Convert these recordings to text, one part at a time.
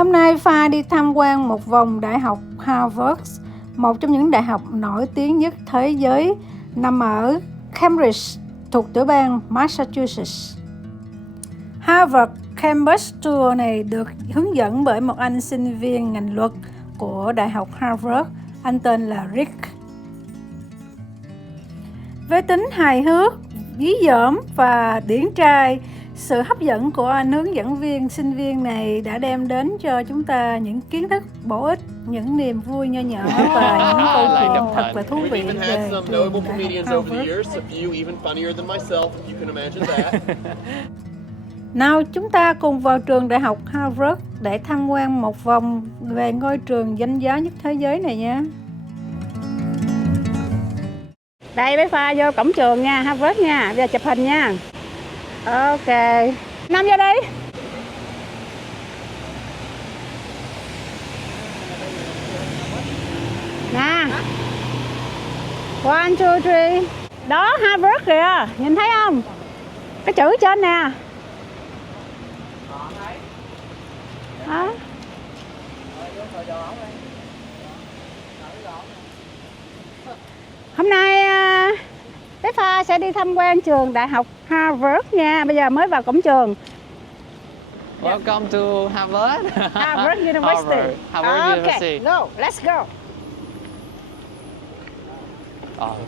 Hôm nay Pha đi tham quan một vòng Đại học Harvard, một trong những đại học nổi tiếng nhất thế giới, nằm ở Cambridge, thuộc tiểu bang Massachusetts. Harvard Campus Tour này được hướng dẫn bởi một anh sinh viên ngành luật của Đại học Harvard, anh tên là Rick. Với tính hài hước, dí dỏm và điển trai, sự hấp dẫn của anh hướng dẫn viên sinh viên này đã đem đến cho chúng ta những kiến thức bổ ích, những niềm vui nho nhỏ và những câu chuyện thật là thú vị về trường Đại học Harvard. Nào, chúng ta cùng vào trường Đại học Harvard để tham quan một vòng về ngôi trường danh giá nhất thế giới này nha. Đây, bé Pha vô cổng trường nha, Harvard nha, bây giờ chụp hình nha. Ok, Nam vô đi. Nè, 1, 2, 3. Đó, Harvard kìa, nhìn thấy không? Cái chữ trên nè. Đó. Hôm nay bé Pha sẽ đi tham quan trường Đại học Harvard nha. Bây giờ mới vào cổng trường. Welcome to Harvard. Harvard University. Harvard University. Go, let's go.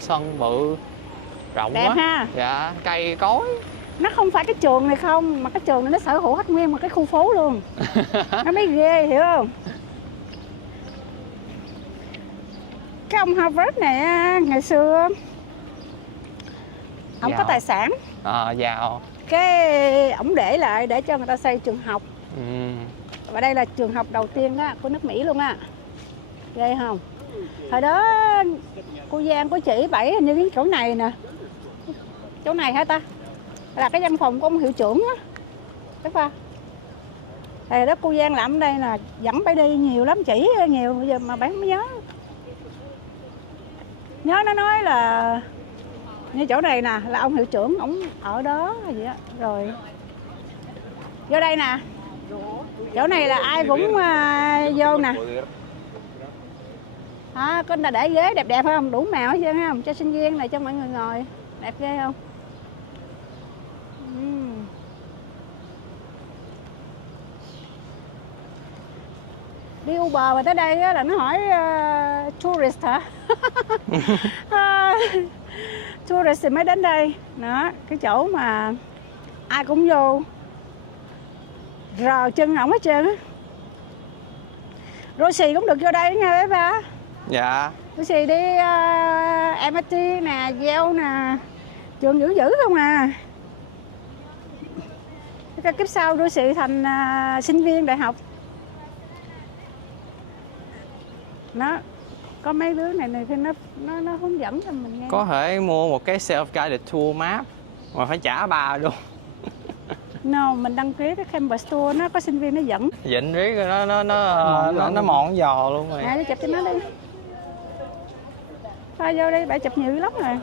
Sân bự, rộng đẹp quá. Ha. Dạ, cây cối. Nó không phải cái trường này không, mà cái trường này nó sở hữu hết nguyên một cái khu phố luôn. Nó mới ghê, hiểu không? Cái ông Harvard này ngày xưa ông có tài sản, giàu. cái ổng để lại để cho người ta xây trường học. Và đây là trường học đầu tiên đó của nước Mỹ luôn á. Ghê không? Hồi đó cô Giang có chỉ bảy hình như cái chỗ này nè, chỗ này hả ta, là cái văn phòng của ông hiệu trưởng á, biết không? Thì đó cô Giang làm ở đây là dẫn phải đi nhiều lắm, chỉ nhiều, bây giờ mà bạn mới nhớ. Nhớ nó nói là như chỗ này nè là ông hiệu trưởng ổng ở đó gì á. Rồi vô đây nè, chỗ này là ai cũng vô nè. Có là để ghế đẹp đẹp không, đủ màu hết trơn không, cho sinh viên này, cho mọi người ngồi đẹp ghê không. Đi Uber mà tới đây là nó hỏi tourist hả? Tourist thì mới đến đây. Đó, cái chỗ mà ai cũng vô rờ chân ổng hết trơn á. Rosie cũng được vô đây nha bé ba. Dạ. Rosie đi MIT nè, Yale nè, trường dữ dữ không à. Cái kiếp sau Rosie thành sinh viên đại học. Nó có mấy đứa này thì nó hướng dẫn cho mình nghe. Có thể mua một cái self-guided tour map mà phải trả $3 luôn. No, mình đăng ký cái campus tour, nó có sinh viên nó dẫn. Dịnh riết rồi nó mòn giò luôn rồi. Nè, đi chụp cho nó đi. Thôi vô đi, bạn chụp nhiều lắm rồi.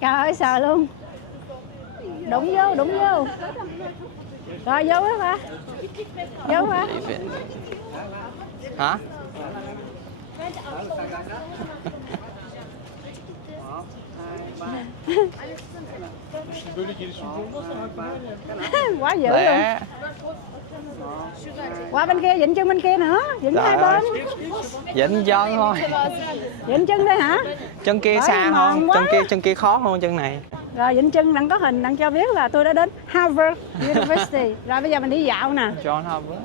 Trời ơi, sờ luôn. Đụng vô. Rồi vô á ba. Vô ba. Hả? Quá dữ luôn. Qua bên kia, dịnh chân bên kia nữa, dịnh hai bên. Dịnh chân thôi. Dịnh chân đây hả? Chân kia xa hơn, chân kia khó hơn chân này. Rồi dịnh chân đặng có hình, đặng cho biết là tôi đã đến Harvard University. Rồi bây giờ mình đi dạo nè. John Harvard.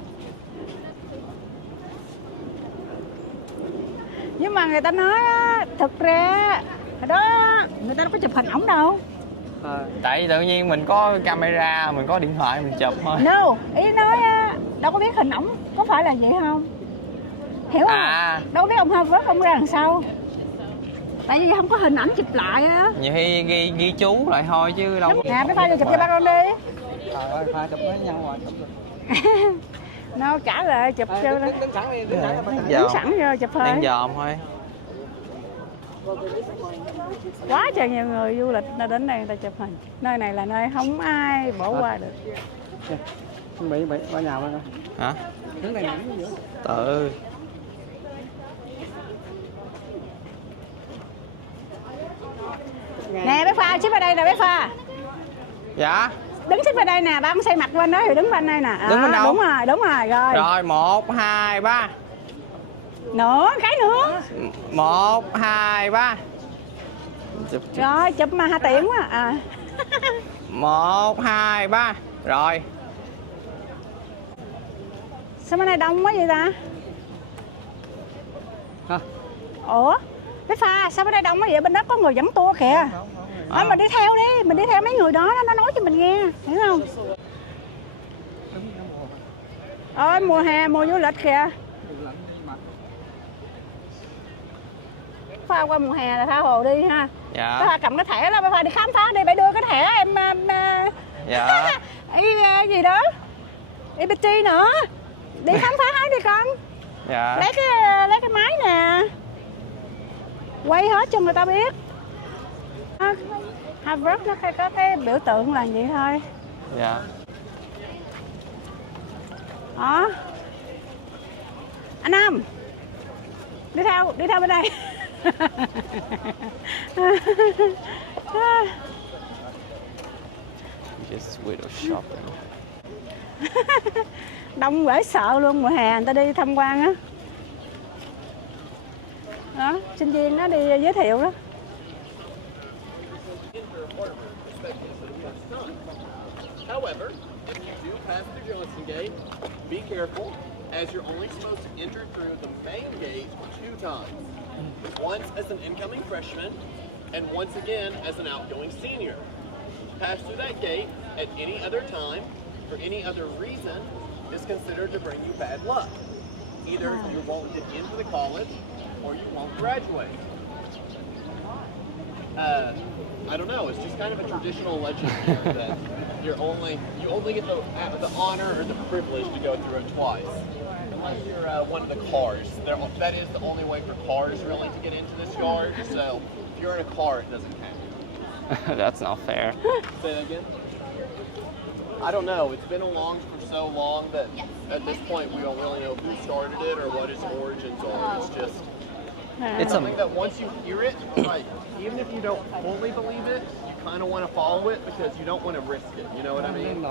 Nhưng mà người ta nói thực ra hồi đó người ta đâu có chụp hình ổng đâu. Tại vì tự nhiên mình có camera, mình có điện thoại mình chụp thôi. No, ý nói đâu có biết hình ổng có phải là vậy không? Hiểu không? Đâu có biết ông Harvard ông ra đằng sau. Tại vì không có hình ảnh chụp lại á. Nhiều khi ghi chú lại thôi chứ đâu. Nè, bé Pha vô chụp cho ba con đi. Trời ơi, Pha chụp với nhau rồi, chụp được. No, trả lại chụp cho. Đứng sẵn đi, đứng sẵn vô chụp thôi. Đang dòm thôi. Quá trời nhiều người du lịch đến đây người ta chụp hình. Nơi này là nơi không ai bỏ qua được. Bị qua nhà rồi. Hả? Đứng này nắng dữ. Tự. Nè bé Pha, xích vào đây nè bé Pha. Dạ. Đứng xích vào đây nè, ba con xây mặt bên đó thì đứng bên đây nè. Đứng bên đâu? Đúng rồi, rồi. Rồi 1, 2, 3. Nữa, cái nữa. 1, 2, 3. Rồi, chụp mà Hà Tiễn quá à. 1, 2, 3. Rồi. Sao bên này đông quá vậy ta? Hả? Ủa? Bé Pha, sao bên đây đông quá vậy? Bên đó có người dẫn tour kìa. Mình đi theo đi, mình đi theo mấy người đó, nó nói cho mình nghe, hiểu không? Ôi, mùa hè, mùa du lịch kìa. Pha qua mùa hè là tha hồ đi ha. Dạ. Pha cầm cái thẻ đó, Pha đi khám phá đi, phải đưa cái thẻ em. Dạ. Gì đó? EPT nữa. Đi khám phá hết đi con. Dạ. Lấy cái máy nè. Quay hết cho người ta biết. Harvard nó có cái biểu tượng là vậy thôi. Dạ. Đó. Anh Nam. Đi theo bên đây. Just window shopping. Đông dễ sợ luôn, mùa hè người ta đi tham quan á. Đó, sinh viên nó đi giới thiệu đó. However, if you do pass through Johnson Gate, be careful, as you're only supposed to enter through the main gate 2 times. Once as an incoming freshman, and once again as an outgoing senior. Pass through that gate at any other time, for any other reason, is considered to bring you bad luck. Either you won't get into the college, or you won't graduate. I don't know. It's just kind of a traditional legend here that you only get the honor or the privilege to go through it twice, unless you're one of the cars. That is the only way for cars really to get into this yard. So if you're in a car, it doesn't count. That's not fair. Say that again. I don't know. It's been along for so long that at this point we don't really know who started it or what its origins are. It's just It's something that once you hear it, like even if you don't fully believe it, you kind of want to follow it because you don't want to risk it. You know what I mean?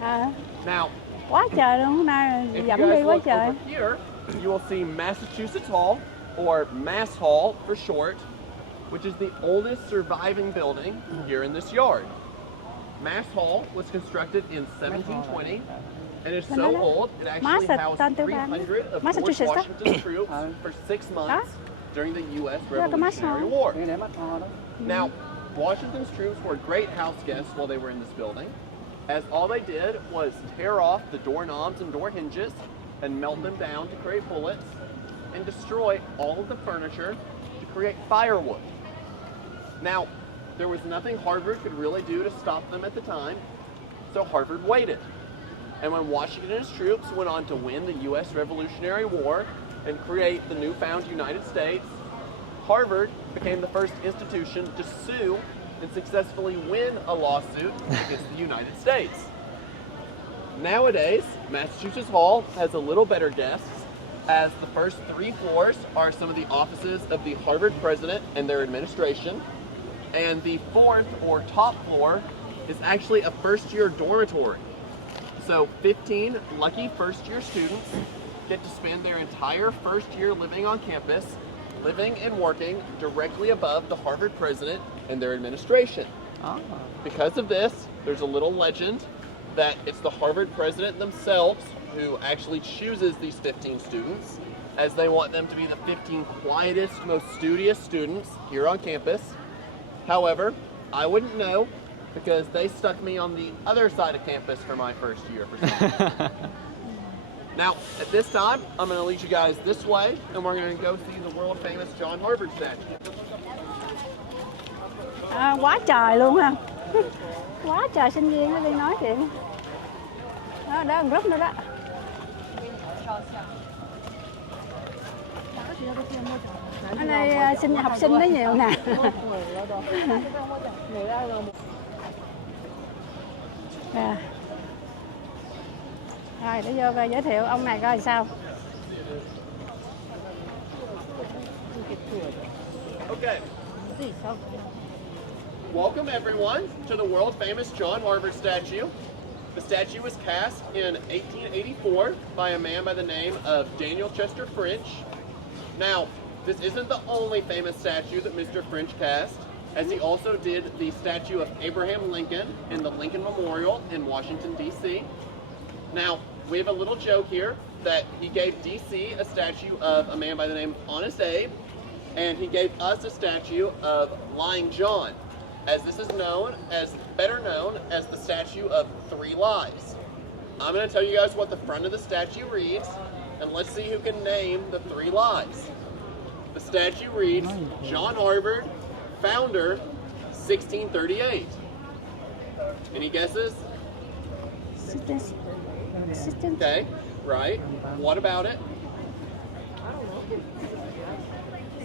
À, Now, quá trời luôn, hôm nay if you dẫm đi guys quá look trời. over here, you will see Massachusetts Hall, or Mass Hall for short, which is the oldest surviving building here in this yard. Mass Hall was constructed in 1720 and is so old it actually housed 300 of George Washington's troops for 6 months during the U.S. Revolutionary War. Now, Washington's troops were great house guests while they were in this building, as all they did was tear off the doorknobs and door hinges and melt them down to create bullets and destroy all of the furniture to create firewood. Now, there was nothing Harvard could really do to stop them at the time, so Harvard waited. And when Washington and his troops went on to win the U.S. Revolutionary War and create the newfound United States, Harvard became the first institution to sue and successfully win a lawsuit against the United States. Nowadays, Massachusetts Hall has a little better guests, as the first 3 floors are some of the offices of the Harvard president and their administration, and the 4th or top floor is actually a first-year dormitory. So 15 lucky first-year students get to spend their entire first year living on campus, living and working directly above the Harvard president and their administration. Because of this, there's a little legend that it's the Harvard president themselves who actually chooses these 15 students, as they want them to be the 15 quietest, most studious students here on campus. However, I wouldn't know, because they stuck me on the other side of campus for my first year for some reason. Now, at this time, I'm going to lead you guys this way, and we're going to go see the world famous John Harvard statue. À, quá trời luôn ha. Quá trời sinh viên nó đi nói chuyện. Đó, đó group nữa đó. Ở đây học sinh nó nhiều nè. Rồi. Rồi để vô coi giới thiệu ông này coi sao. Okay. Welcome everyone to the world famous John Harvard statue. The statue was cast in 1884 by a man by the name of Daniel Chester French. Now, this isn't the only famous statue that Mr. French cast, as he also did the statue of Abraham Lincoln in the Lincoln Memorial in Washington, D.C. Now, we have a little joke here that he gave D.C. a statue of a man by the name of Honest Abe, and he gave us a statue of Lying John, as this is better known as the statue of 3 lies. I'm going to tell you guys what the front of the statue reads, and let's see who can name the 3 lies. The statue reads, John Harvard, founder, 1638. Any guesses? Okay, right. What about it?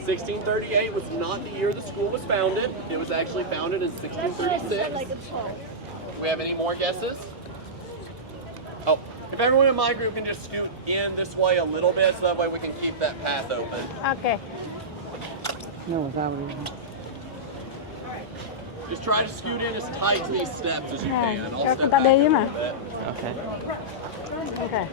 1638 was not the year the school was founded. It was actually founded in 1636. We have any more guesses? Oh, if everyone in my group can just scoot in this way a little bit so that way we can keep that path open. Ok. Just try to scoot in as tight to these steps as you can. I'll Cho step người ta back đi a mà. little bit. Okay. Ok.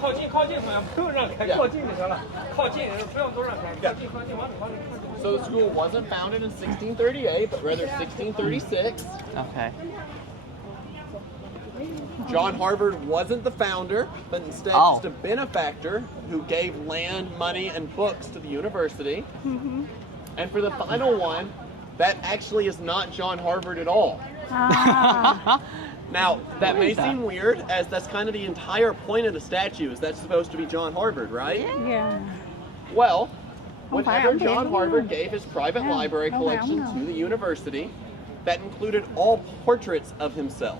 靠近，好像不用让开，靠近就行了。靠近，不用都让开，靠近，往里靠近。 So the school wasn't founded in 1638, but rather 1636. Okay. John Harvard wasn't the founder, but instead just a benefactor who gave land, money, and books to the university. And for the final one, that actually is not John Harvard at all. À. Now, that may is that? seem weird, as that's kind of the entire point of the statue, is that's supposed to be John Harvard, right? Yeah. Well, Không phải whenever ông John thiệt. Harvard gave his private Yeah, library không phải collection ông to the university, that included all portraits of himself.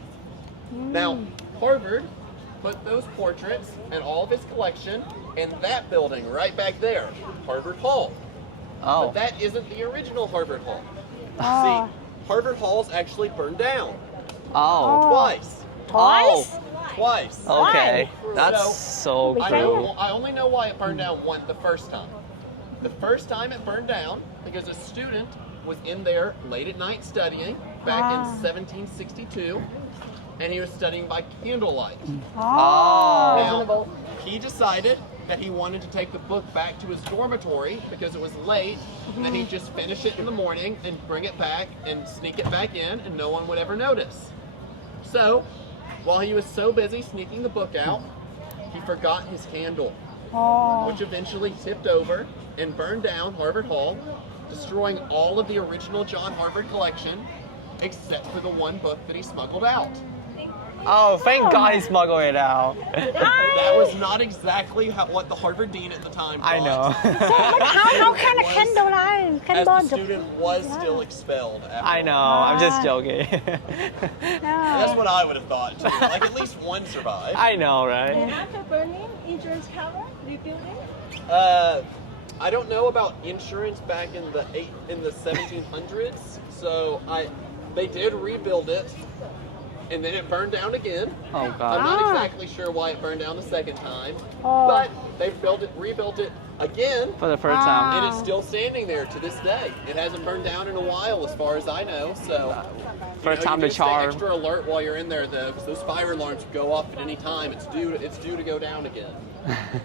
Now, Harvard put those portraits and all of his collection in that building right back there, Harvard Hall. Oh. But that isn't the original Harvard Hall. Oh. See, Harvard Hall's actually burned down Oh. twice. Twice? Twice. Okay. That's so I cool. only know why it burned down the first time. The first time it burned down because a student was in there late at night studying back in 1762, and he was studying by candlelight. Oh. Now, he decided that he wanted to take the book back to his dormitory because it was late, and then he'd just finish it in the morning and bring it back and sneak it back in, and no one would ever notice. So, while he was so busy sneaking the book out, he forgot his candle, which eventually tipped over and burned down Harvard Hall, destroying all of the original John Harvard collection, except for the one book that he smuggled out. Oh, thank God he smuggled it out. That was not exactly what the Harvard dean at the time thought. I know. How can a candle light? As Can the burn? student was still expelled after I know. all. I'm just joking. That's what I would have thought too. Like at least one survived. I know, right? After burning, insurance cover rebuilding? I don't know about insurance back in the 1700s. So they did rebuild it, and then it burned down again. Oh I'm God. not exactly sure why it burned down the second time, Oh. but they rebuilt it again, For the first time. and it's still standing there to this day. It hasn't burned down in a while, as far as I know. So, First you time need to to stay charm. extra alert while you're in there, though, because those fire alarms go off at any time. It's due to go down again.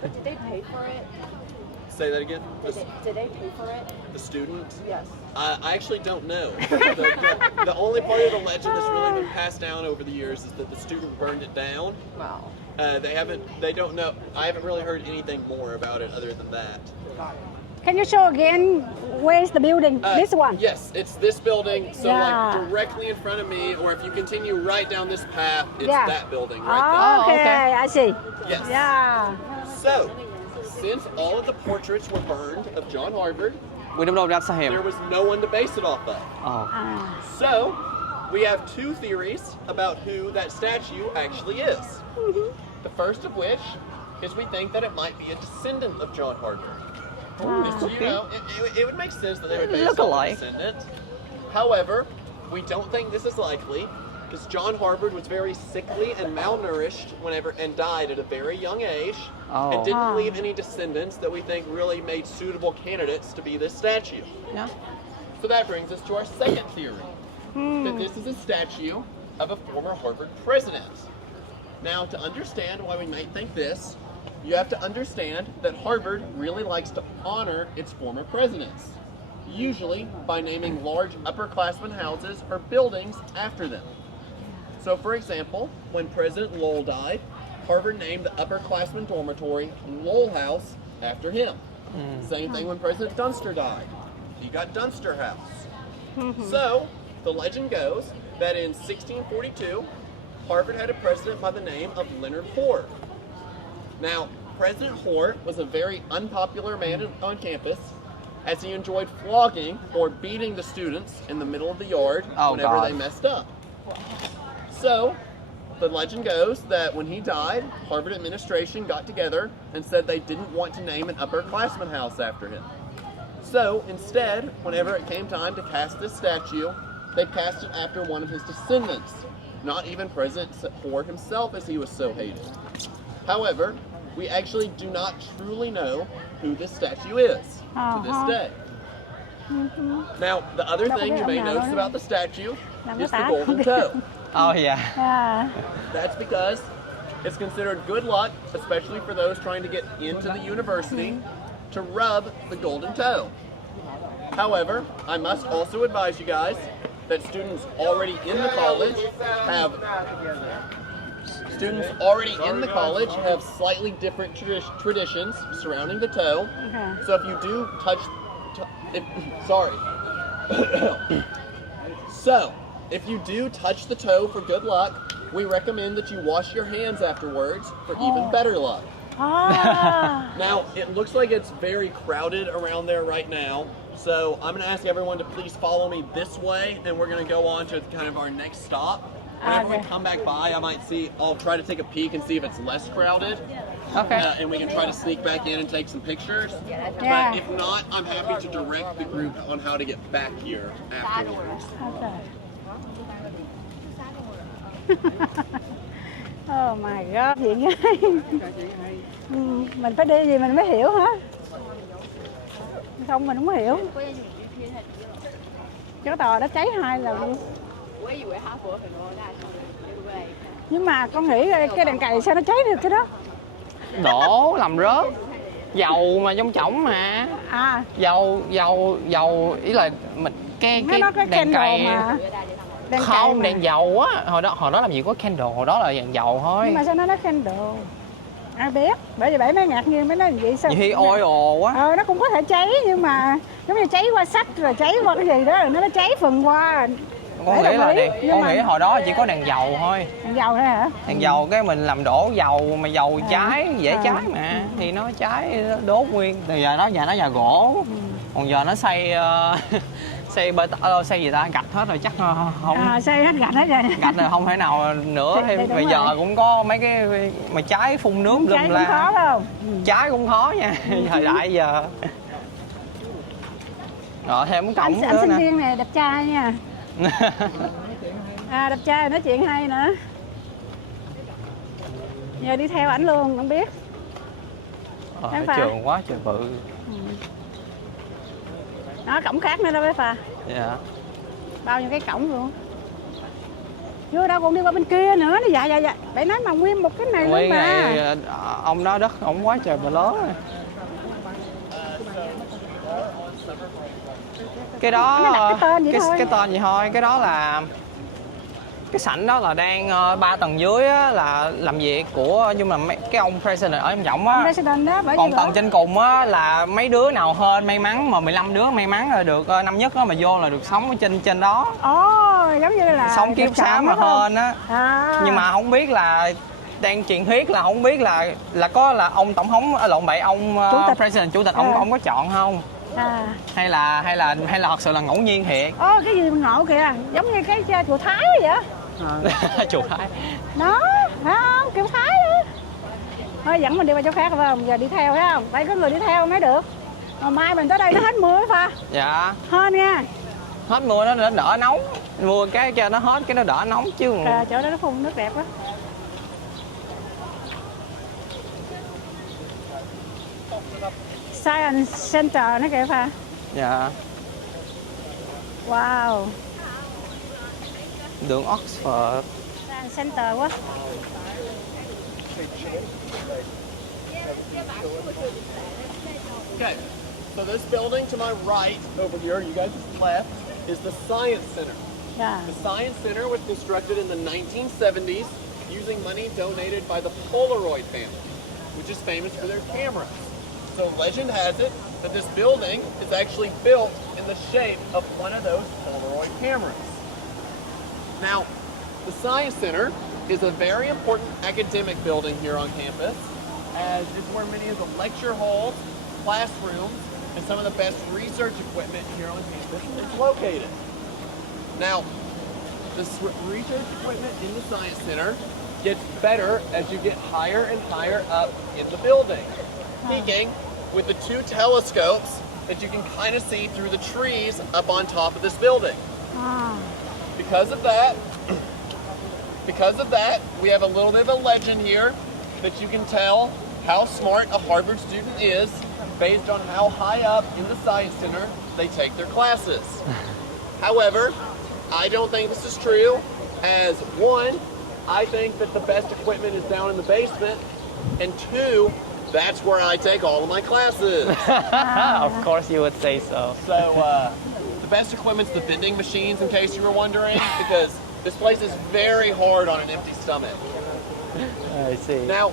Did they pay for it? Say that again. Did they pay for it? The student. Yes. I actually don't know. The only part of the legend that's really been passed down over the years is that the student burned it down. Wow. They don't know. I haven't really heard anything more about it other than that. Can you show again where's the building? This one? Yes, it's this building. So Yeah. like directly in front of me, or if you continue right down this path, it's Yeah. that building right Okay, okay. I see. there. Yes. Yeah. So, since all of the portraits were burned of John Harvard, อุ้ยน้ำลมรับสาเหตุ there was no one to base it off of. อ๋อ So, we have two theories about who that statue actually is. The first of which is we think that it might be a descendant of John Harvard. So, you know, it would make sense that they would base Look it on alike. descendants. However, we don't think this is likely because John Harvard was very sickly and malnourished and died at a very young age Oh. and didn't leave any descendants that we think really made suitable candidates to be this statue. Yeah. So that brings us to our second theory, that this is a statue of a former Harvard president. Now, to understand why we might think this, you have to understand that Harvard really likes to honor its former presidents, usually by naming large upperclassmen houses or buildings after them. So, for example, when President Lowell died, Harvard named the upperclassmen dormitory Lowell House after him. Same thing when President Dunster died. You got Dunster House. So, the legend goes that in 1642, Harvard had a president by the name of Leonard Hoare. Now, President Hoare was a very unpopular man on campus, as he enjoyed flogging or beating the students in the middle of the yard whenever God. they messed up. So, the legend goes that when he died, Harvard administration got together and said they didn't want to name an upperclassman house after him. So, instead, whenever it came time to cast this statue, they cast it after one of his descendants, not even President Hoare himself, as he was so hated. However, we actually do not truly know who this statue is to this day. Now, the other thing you may notice about the statue is the golden toe. Oh yeah. À, That's because it's considered good luck, especially for those trying to get into the university, to rub the golden toe. However, I must also advise you guys that students already in the college have slightly different traditions surrounding the toe. okay. So if you do if you do touch the toe for good luck, we recommend that you wash your hands afterwards for even better luck. À, Now, it looks like it's very crowded around there right now, so I'm going to ask everyone to please follow me this way, and we're going to go on to kind of our next stop. Whenever we Okay. come back by, I'll try to take a peek and see if it's less crowded. Okay. And we can try to sneak back in and take some pictures. Yeah. But if not, I'm happy to direct the group on how to get back here afterwards. okay. Oh my god, chuyện gái. Mình phải đi gì mình mới hiểu hả? Không mình không có hiểu. Cái tòa đó cháy 2 lần luôn. Nhưng mà con nghĩ cái đèn cày sao nó cháy được cái đó? Đổ làm rớt. Dầu mà trong chổng mà. À, Dầu ý là mình cái nó có đèn candle cày. mà. Đèn cày Không, mà. đèn dầu á, hồi đó làm gì có candle, hồi đó là đèn dầu thôi. Nhưng mà sao nó candle? Ai biết, bởi vì bảy mới ngạc nhiên mới nói vậy sao? Nhiều khi oil quá. Nó cũng có thể cháy nhưng mà giống như cháy qua sách rồi cháy qua cái gì đó rồi nó cháy phần qua. Con nghĩ là nhưng mà- hồi đó chỉ có đèn dầu thôi. Đèn dầu thôi hả? Đèn dầu cái mình làm đổ dầu mà dầu cháy dễ cháy mà thì nó cháy đốt nguyên. Thì giờ nó nhà gỗ. Còn giờ nó xây xây gì ta, gạch hết rồi chắc không. Xây hết gạch hết rồi. Gạch rồi không thể nào nữa Thì thêm. đúng Bây giờ rồi. cũng có mấy cái mà cháy phun nước Cháy lum cũng khó la. không? Cháy cũng khó nha. Thời đại giờ. Rồi thêm một cổng Anh nữa sinh nè. viên này đẹp trai nha. Đẹp trai nói chuyện hay nữa. Giờ đi theo ảnh luôn không biết. Em Pha. Trường quá trời bự. Đó cổng khác nữa đâu bé Pha. Dạ. Bao nhiêu cái cổng luôn. Chưa đâu còn đi qua bên kia nữa. Dạ. Bạn nói mà nguyên một cái này luôn Nguyên mà. này ông đó đất ổng quá trời bự lớn rồi. Cái đó Nó đặt cái tên vậy thôi. cái tên vậy thôi, cái đó là cái sảnh đó là đang 3 tầng dưới á, là làm việc của nhưng mà cái ông president ở trong trọng á. President đó bởi Còn vì tầng trên cùng á là mấy đứa nào hên may mắn mà 15 đứa may mắn là được năm nhất á mà vô là được sống ở trên đó. giống như là Sống kiếp xá mà hên á. Nhưng mà không biết là đang truyền thuyết là không biết là ông tổng thống lộn bậy ông president chủ tịch ông có chọn không? Hay là thật sự là ngẫu nhiên thiệt? Cái gì mà ngộ kìa, giống như cái chùa Thái vậy. Chùa Thái. Đó, phải không? Kiểu Thái đó. Thôi dẫn mình đi qua chỗ khác phải không? Giờ đi theo phải không? Phải có người đi theo mới được. Mà mai mình tới đây nó hết mưa Pha. Dạ. Hên nha. Hết mưa nó đỡ nóng. Mưa cái cho nó hết cái nó đỡ nóng chứ. Chỗ đó nó phun nước đẹp quá. Science Center nó kìa Pha. Dạ. Wow. Đường Oxford. Science Center quá. Okay, so this building to my right over here, you guys' left, is the Science Center. Yeah. The Science Center was constructed in the 1970s using money donated by the Polaroid family, which is famous for their cameras. So legend has it that this building is actually built in the shape of one of those Polaroid cameras. Now, the Science Center is a very important academic building here on campus, as it's where many of the lecture halls, classrooms, and some of the best research equipment here on campus is located. Now, the research equipment in the Science Center gets better as you get higher and higher up in the building, peaking with the two telescopes that you can kind of see through the trees up on top of this building. Because of that, we have a little bit of a legend here that you can tell how smart a Harvard student is based on how high up in the Science Center they take their classes. However, I don't think this is true, as one, I think that the best equipment is down in the basement, and two, that's where I take all of my classes. Of course you would say so. So, the best equipment's the vending machines, in case you were wondering, because this place is very hard on an empty stomach. I see. Now,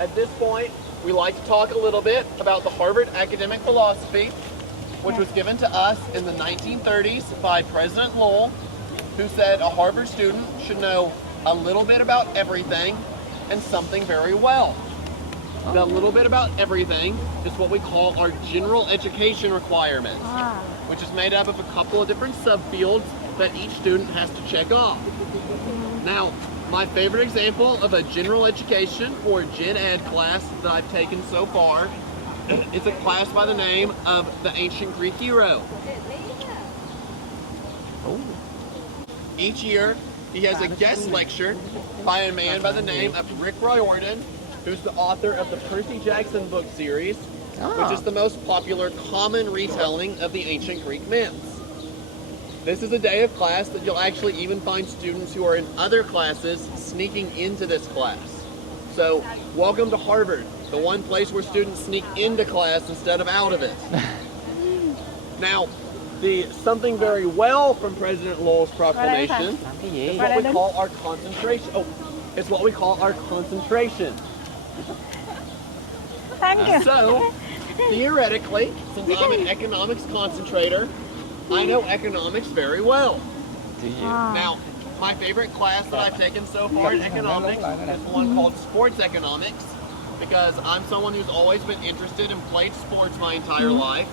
at this point, we like to talk a little bit about the Harvard academic philosophy, which was given to us in the 1930s by President Lowell, who said a Harvard student should know a little bit about everything and something very well. The little bit about everything is what we call our general education requirements, which is made up of a couple of different subfields that each student has to check off. Now, my favorite example of a general education or gen ed class that I've taken so far is a class by the name of the Ancient Greek Hero. Each year, he has a guest lecture by a man by the name of Rick Riordan, who's the author of the Percy Jackson book series, which is the most popular common retelling of the ancient Greek myths. This is a day of class that you'll actually even find students who are in other classes sneaking into this class. So, welcome to Harvard, the one place where students sneak into class instead of out of it. Now, the something very well from President Lowell's proclamation is what we call our concentration. Oh, it's what we call our concentration. Thank you. So, theoretically, since I'm an economics concentrator, I know economics very well. Do you? Now, my favorite class that I've taken so far in economics is one called sports economics, because I'm someone who's always been interested and played sports my entire life.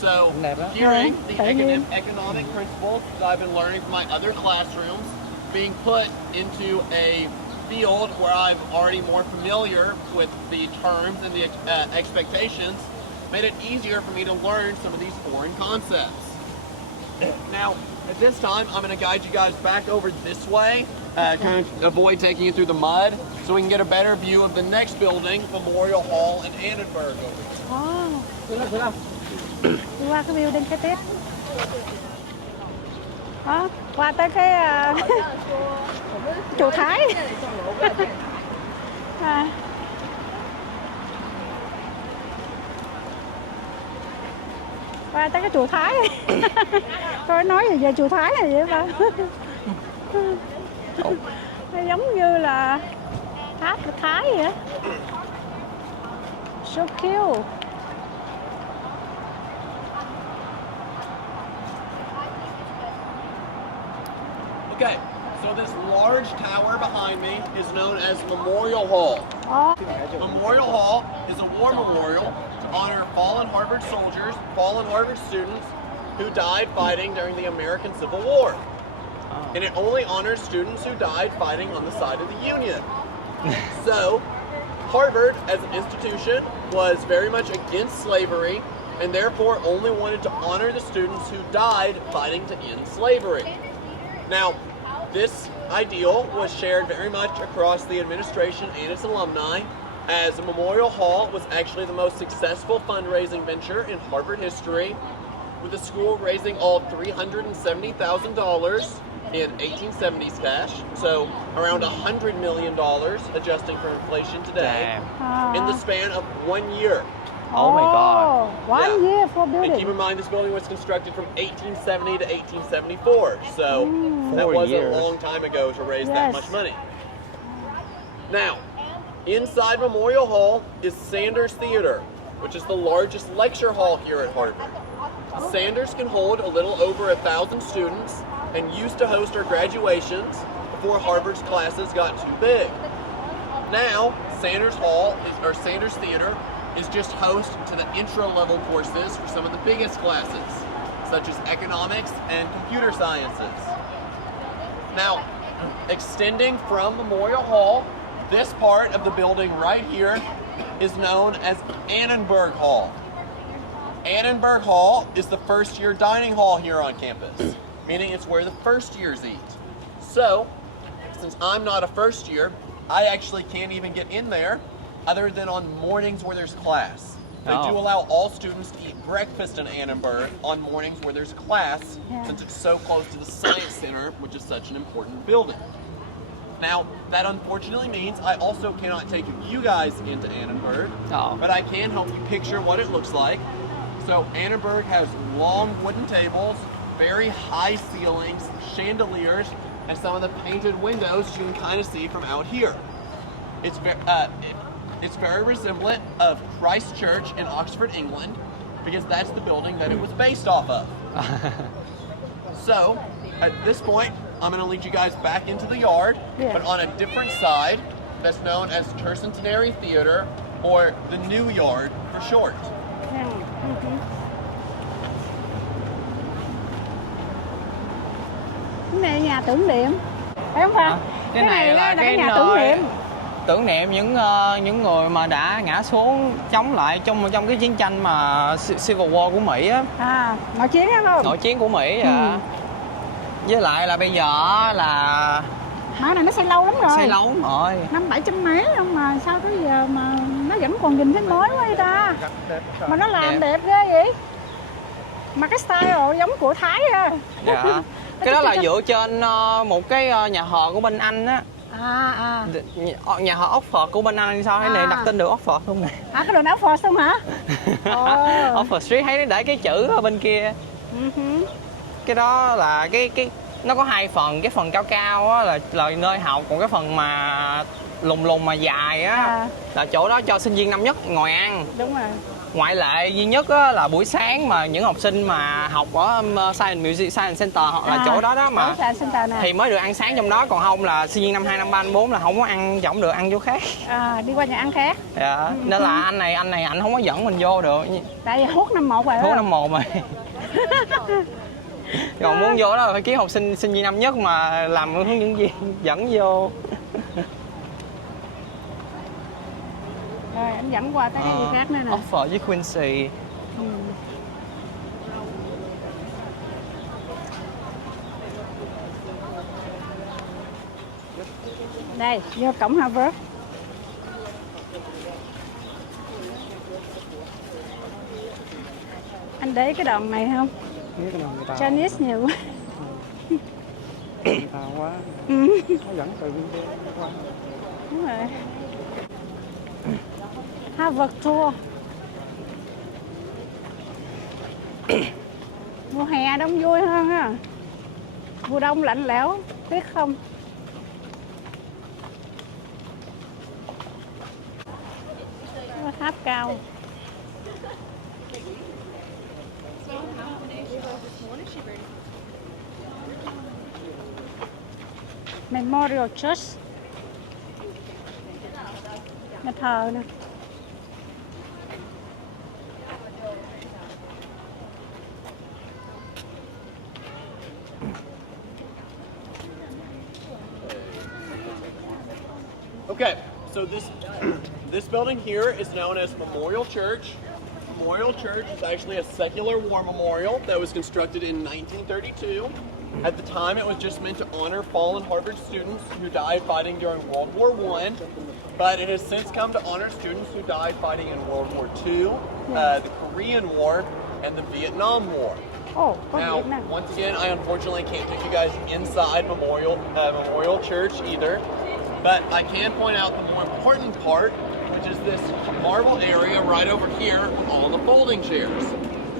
So, hearing the economic principles that I've been learning from my other classrooms being put into a field where I'm already more familiar with the terms and the expectations made it easier for me to learn some of these foreign concepts. Now, at this time, I'm going to guide you guys back over this way, kind of avoid taking you through the mud, so we can get a better view of the next building, Memorial Hall in Annenberg over here. Đi qua cái building kế tiếp. Đó, qua tới cái chùa Thái. Qua tới cái chùa Thái. Tôi nói gì về chùa Thái này vậy ba? Nó giống như là tháp của Thái vậy á. So cute. Okay, so this large tower behind me is known as Memorial Hall. Memorial Hall is a war memorial to honor fallen Harvard soldiers, fallen Harvard students who died fighting during the American Civil War. And it only honors students who died fighting on the side of the Union. So, Harvard, as an institution, was very much against slavery and therefore only wanted to honor the students who died fighting to end slavery. Now, this ideal was shared very much across the administration and its alumni, as Memorial Hall was actually the most successful fundraising venture in Harvard history, with the school raising all $370,000 in 1870s cash, so around $100 million, adjusting for inflation today, in the span of 1 year. Oh my God. 1 year for building. And keep in mind, this building was constructed from 1870 to 1874, so that 4 was years. a long time ago to raise that much money. Now, inside Memorial Hall is Sanders Theater, which is the largest lecture hall here at Harvard. Sanders can hold a little over 1,000 students and used to host our graduations before Harvard's classes got too big. Now, Sanders Theater is just host to the intro-level courses for some of the biggest classes, such as economics and computer sciences. Now, extending from Memorial Hall, this part of the building right here is known as Annenberg Hall. Annenberg Hall is the first-year dining hall here on campus, meaning it's where the first years eat. So, since I'm not a first year, I actually can't even get in there other than on mornings where there's class. They do allow all students to eat breakfast in Annenberg on mornings where there's class, since it's so close to the Science Center, which is such an important building. Now, that unfortunately means I also cannot take you guys into Annenberg, but I can help you picture what it looks like. So Annenberg has long wooden tables, very high ceilings, chandeliers, and some of the painted windows you can kind of see from out here. It's very resemblant of Christ Church in Oxford, England, because that's the building that it was based off of. So, at this point, I'm going to lead you guys back into the yard, but on a different side that's known as Tercentenary Theater, or the New Yard for short. Cái này nhà tưởng niệm, phải không Pha? Cái này là cái nhà nơi tưởng niệm những người mà đã ngã xuống chống lại trong cái chiến tranh mà Civil War của Mỹ á. Nội chiến đúng không? Nội chiến của Mỹ. Với lại là bây giờ là Mà này nó xây lâu lắm rồi. Xây lâu lắm rồi. 500-700 mấy không mà sao tới giờ mà nó vẫn còn nhìn thấy mới quá vậy ta. Mà nó làm đẹp ghê vậy. Mà cái style giống của Thái à. Dạ. Cái đó là dựa trên một cái nhà thờ của bên Anh á. Nhà thờ Oxford của bên Anh sao? Cái này đặt tên đường Oxford không nè. Cái đường Oxford không hả? Oxford Street thấy để cái chữ ở bên kia. Cái đó là cái nó có hai phần, cái phần cao cao á là nơi học, còn cái phần mà lùng mà dài á là chỗ đó cho sinh viên năm nhất ngồi ăn. Đúng rồi. Ngoại lệ duy nhất á, là buổi sáng mà những học sinh mà học ở Science Center hoặc là chỗ đó mà thì mới được ăn sáng trong đó, còn không là sinh viên năm 2, năm 3, năm 4 là không có ăn, không được ăn chỗ khác. Đi qua nhà ăn khác. Dạ. Nên là anh này anh không có dẫn mình vô được. Tại vì hút năm 1 rồi. Hút năm 1 rồi. Còn muốn vô đó phải kiếm học sinh viên năm nhất mà làm hướng dẫn viên dẫn vô. Rồi anh dẫn qua tới cái gì khác nữa nè. Oxford với Quincy. Đây, vô cổng Harvard. Anh để cái đòn này không? Chinese nhiều quá. Quá. Nó dẫn từ bên kia qua. Đúng rồi. Harvard Tour. Mùa hè đông vui hơn ha. Mùa đông lạnh lẽo, biết không? Tháp cao. Memorial Church. Nhà thờ nè. Okay, So this building here is known as Memorial Church. Memorial Church is actually a secular war memorial that was constructed in 1932. At the time, it was just meant to honor fallen Harvard students who died fighting during World War I, but it has since come to honor students who died fighting in World War II, the Korean War, and the Vietnam War. Ồ, có Now, Việt Nam. once again, I unfortunately can't take you guys inside Memorial Church either, but I can point out the more important part, which is this marble area right over here with all the folding chairs.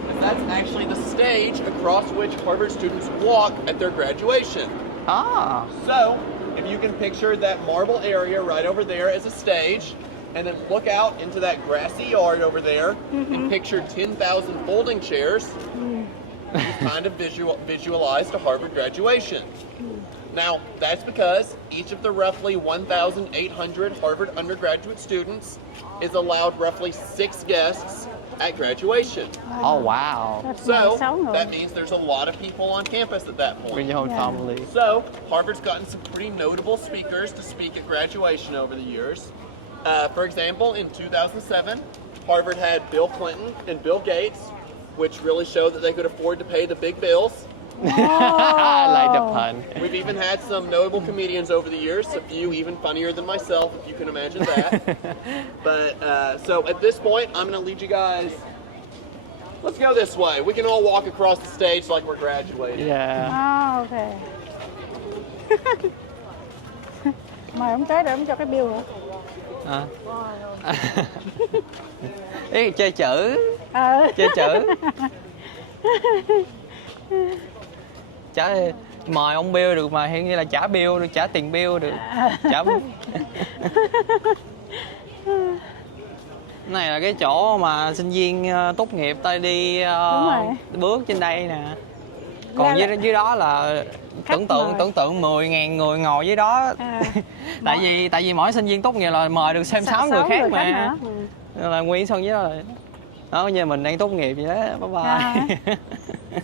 And that's actually the stage across which Harvard students walk at their graduation. À. So, if you can picture that marble area right over there as a stage, and then look out into that grassy yard over there, and picture 10,000 folding chairs, you kind of visualize the Harvard graduation. Now, that's because each of the roughly 1,800 Harvard undergraduate students is allowed roughly 6 guests at graduation. Oh, wow. So, that means there's a lot of people on campus at that Bring point. your whole family. So, Harvard's gotten some pretty notable speakers to speak at graduation over the years. For example, in 2007, Harvard had Bill Clinton and Bill Gates, which really showed that they could afford to pay the big bills. I like the pun. We've even had some notable comedians over the years, a few even funnier than myself, if you can imagine that. But, so at this point, I'm going to lead you guys. Let's go this way. We can all walk across the stage like we're graduating. Yeah. À, ok. Mời ông tới để ông cho cái bill hả? À. Ý, chơi chữ. Ờ. Chơi chữ. Trả mời ông bill được mà hiện như là trả bill được, trả tiền bill được. Trả này là cái chỗ mà sinh viên tốt nghiệp ta đi bước trên đây nè. Còn dưới đó là tưởng tượng 10.000 người ngồi dưới đó. tại vì mỗi sinh viên tốt nghiệp là mời được xem 6 người khác mà. Là nguyên sân dưới đó là đó, như mình đang tốt nghiệp vậy đó. Bye bye.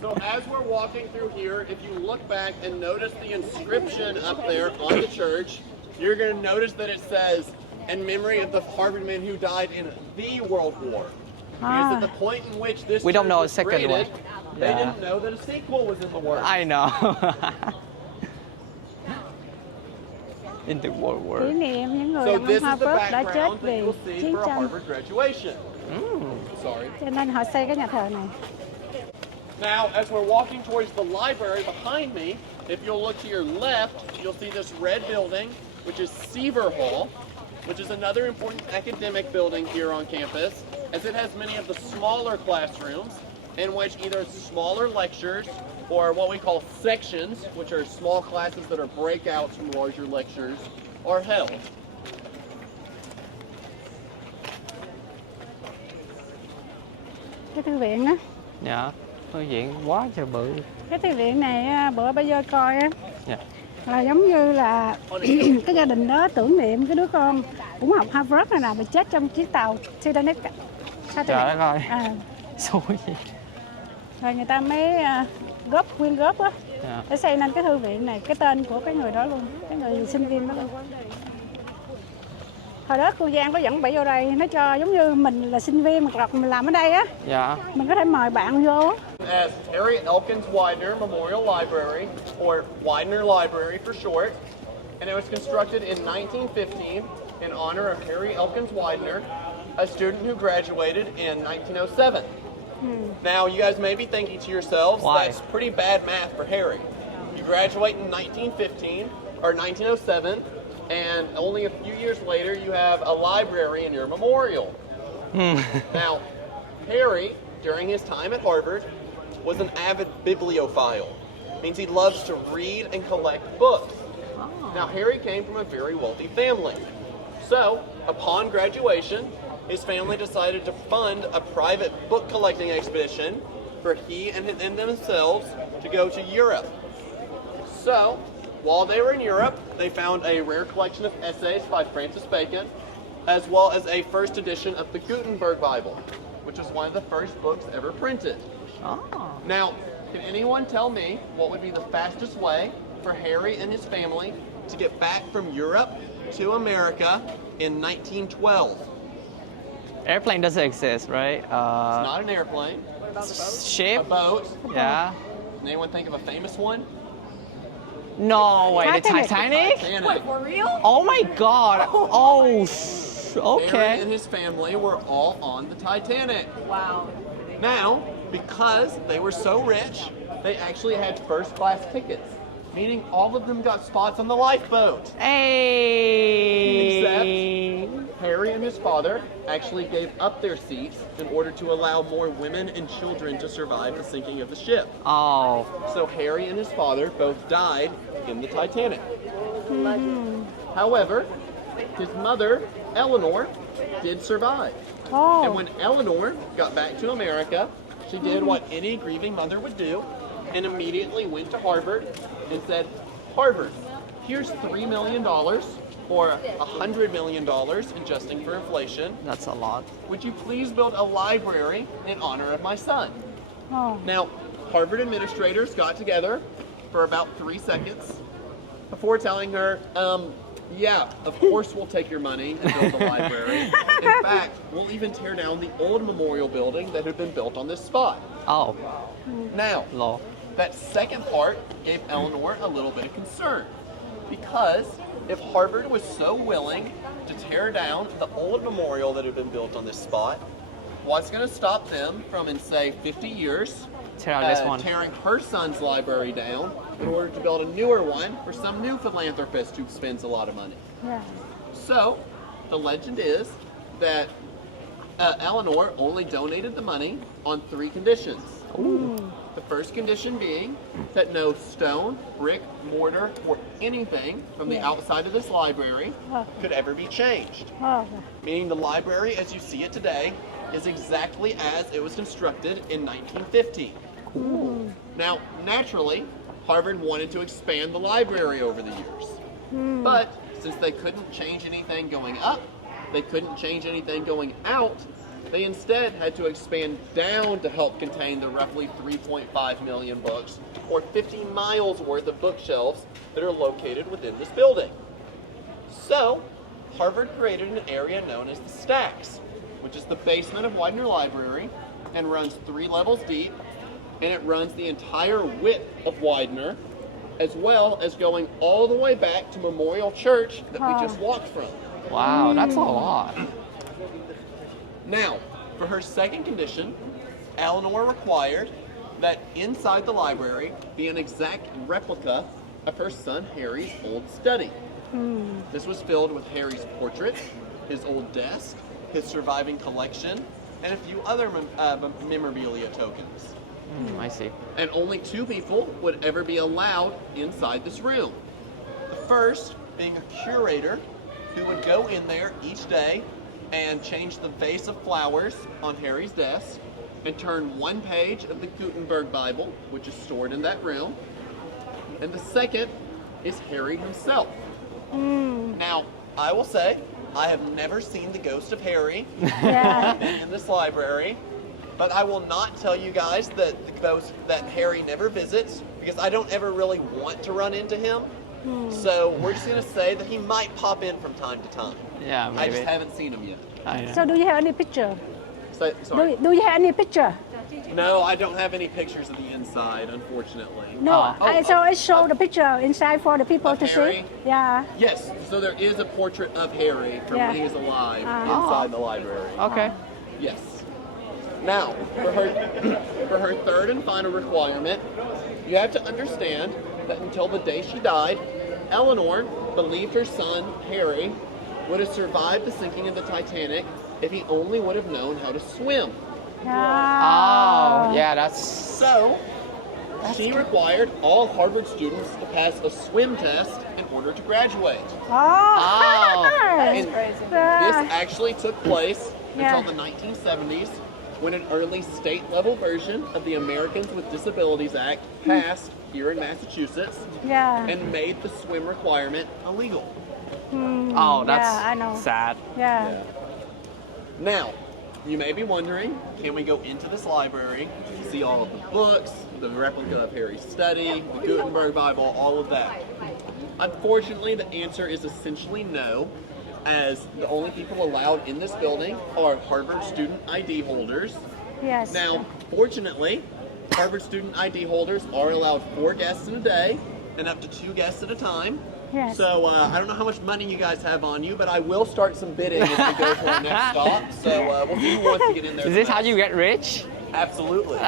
So as we're walking through here, if you look back and notice the inscription up there on the church, you're going to notice that it says, "In memory of the Harvard men who died in the World War." Because at the point in which this We don't church know a was second created, one. they Yeah. didn't know that a sequel was in the works. I know. In the world Kỷ war. niệm những người So làm this is the Harvard đã chết background that vì you'll see chiến for a tranh. Harvard graduation. Sorry. Cho nên họ xây cái nhà thờ này. Now, as we're walking towards the library behind me, if you'll look to your left, you'll see this red building, which is Seaver Hall, which is another important academic building here on campus, as it has many of the smaller classrooms in which either smaller lectures or what we call sections, which are small classes that are breakouts from larger lectures, are held. Cái thư viện đó. Dạ. Thư viện quá trời bự. Cái thư viện này bữa bây giờ coi á. Dạ. Là giống như là cái gia đình đó tưởng niệm cái đứa con cũng học Harvard này là bị chết trong chiếc tàu Titanic. Trời đất ơi. Xui gì. Rồi người ta mới quyên góp á để xây nên cái thư viện này, cái tên của cái người đó luôn, cái người sinh viên đó luôn. Hồi đó cô Giang có dẫn Bảy vô đây, nó cho giống như mình là sinh viên mà mình làm ở đây á. Dạ. Mình có thể mời bạn vô á. As Harry Elkins Widener Memorial Library, or Widener Library for short, and it was constructed in 1915 in honor of Harry Elkins Widener, a student who graduated in 1907. Now, you guys may be thinking to yourselves, that's pretty bad math for Harry. You graduate in 1915, or 1907, and only a few years later you have a library in your memorial. Now, Harry, during his time at Harvard, was an avid bibliophile. Means he loves to read and collect books. Now, Harry came from a very wealthy family. So, upon graduation, his family decided to fund a private book collecting expedition for he and themselves to go to Europe. So, while they were in Europe, they found a rare collection of essays by Francis Bacon, as well as a first edition of the Gutenberg Bible, which was one of the first books ever printed. Now, can anyone tell me what would be the fastest way for Harry and his family to get back from Europe to America in 1912. Airplane doesn't exist, right? It's not an airplane. Ship? A boat. Yeah. Can anyone think of a famous one? No way, the Titanic. Titanic? Wait, for real? Oh my god. Oh, Harry okay. and his family were all on the Titanic. Wow. Now, because they were so rich, they actually had first class tickets, meaning all of them got spots on the lifeboat. Hey. Except Harry and his father actually gave up their seats in order to allow more women and children to survive the sinking of the ship. Oh. So Harry and his father both died in the Titanic. However, his mother, Eleanor, did survive. Oh. And when Eleanor got back to America, she did what any grieving mother would do and immediately went to Harvard and said, Harvard, here's $3 million or $100 million adjusting for inflation. That's a lot. Would you please build a library in honor of my son? Oh. Now, Harvard administrators got together for about 3 seconds before telling her, yeah, of course we'll take your money and build the library. In fact, we'll even tear down the old memorial building that had been built on this spot. Oh. Now, Low. that second part gave Eleanor a little bit of concern because if Harvard was so willing to tear down the old memorial that had been built on this spot, what's going to stop them from, in say, 50 years, Tear out this one. tearing her son's library down in order to build a newer one for some new philanthropist who spends a lot of money? Yeah. So, the legend is that Eleanor only donated the money on 3 conditions. The first condition being that no stone, brick, mortar, or anything from the outside of this library could ever be changed. Oh. Meaning the library as you see it today is exactly as it was constructed in 1915. Now, naturally, Harvard wanted to expand the library over the years. But since they couldn't change anything going up, they couldn't change anything going out, they instead had to expand down to help contain the roughly 3.5 million books, or 50 miles worth of bookshelves that are located within this building. So, Harvard created an area known as the Stacks, which is the basement of Widener Library and runs 3 levels deep, and it runs the entire width of Widener, as well as going all the way back to Memorial Church that we just walked from. Wow, that's a lot. Now, for her second condition, Eleanor required that inside the library be an exact replica of her son Harry's old study. This was filled with Harry's portrait, his old desk, his surviving collection, and a few other memorabilia tokens. I see. And only 2 people would ever be allowed inside this room. The first being a curator who would go in there each day and change the vase of flowers on Harry's desk and turn 1 page of the Gutenberg Bible, which is stored in that room. And the second is Harry himself. Now, I will say, I have never seen the ghost of Harry in this library, but I will not tell you guys that the ghost that Harry never visits because I don't ever really want to run into him. So we're just going to say that he might pop in from time to time. Yeah, maybe. I just haven't seen him yet. I know. So do you have any picture? Sorry. Do you have any picture? No, I don't have any pictures of the inside, unfortunately. No. So I show the picture inside for the people Of to Harry? see. Yeah. Yes, so there is a portrait of Harry from Yeah. when he was alive inside the library. Okay. Yes. Now, for her third and final requirement, you have to understand that until the day she died, Eleanor believed her son, Harry, would have survived the sinking of the Titanic if he only would have known how to swim. Oh, yeah, that's... So, she required all Harvard students to pass a swim test in order to graduate. Oh. And this actually took place Yeah. until the 1970s when an early state-level version of the Americans with Disabilities Act passed here in Massachusetts Yeah. and made the swim requirement illegal. Oh, that's Yeah, I know. sad. Yeah. Now, you may be wondering, can we go into this library to see all of the books, the replica of Harry's study, the Gutenberg Bible, all of that? Unfortunately, the answer is essentially no, as the only people allowed in this building are Harvard student ID holders. Yes. Now, fortunately, Harvard student ID holders are allowed 4 guests in a day and up to 2 guests at a time. Yes. So I don't know how much money you guys have on you, but I will start some bidding as we go to our next stop. So we'll see who wants to get in there. Is this how you get rich? Absolutely.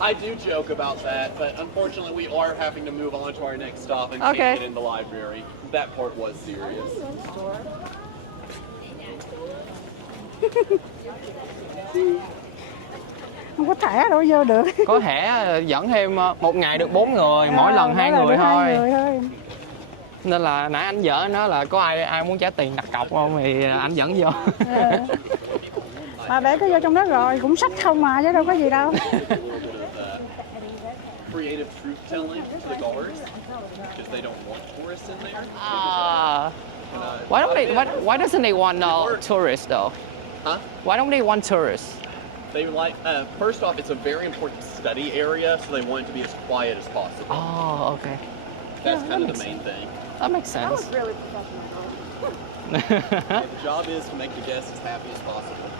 I do joke about that, but unfortunately we are having to move on to our next stop and can't get in the library. That part was serious. Không có thẻ đâu vô được. Có thẻ dẫn thêm một ngày được 4 người, mỗi lần 2 người thôi. Nên là nãy anh vợ nói là có ai muốn trả tiền đặt cọc không thì anh dẫn vô. Mà để cái vô trong đó rồi cũng sách không mà chứ đâu có gì đâu. Creative truth telling to the guards because they don't want tourists in there. Why doesn't they want tourists though? Huh? Why don't they want tourists? They like first off, it's a very important study area, so they want it to be as quiet as possible. Oh, okay. That's kind of the main thing. That makes sense. That was really professional. The job is to make the guests as happy as possible.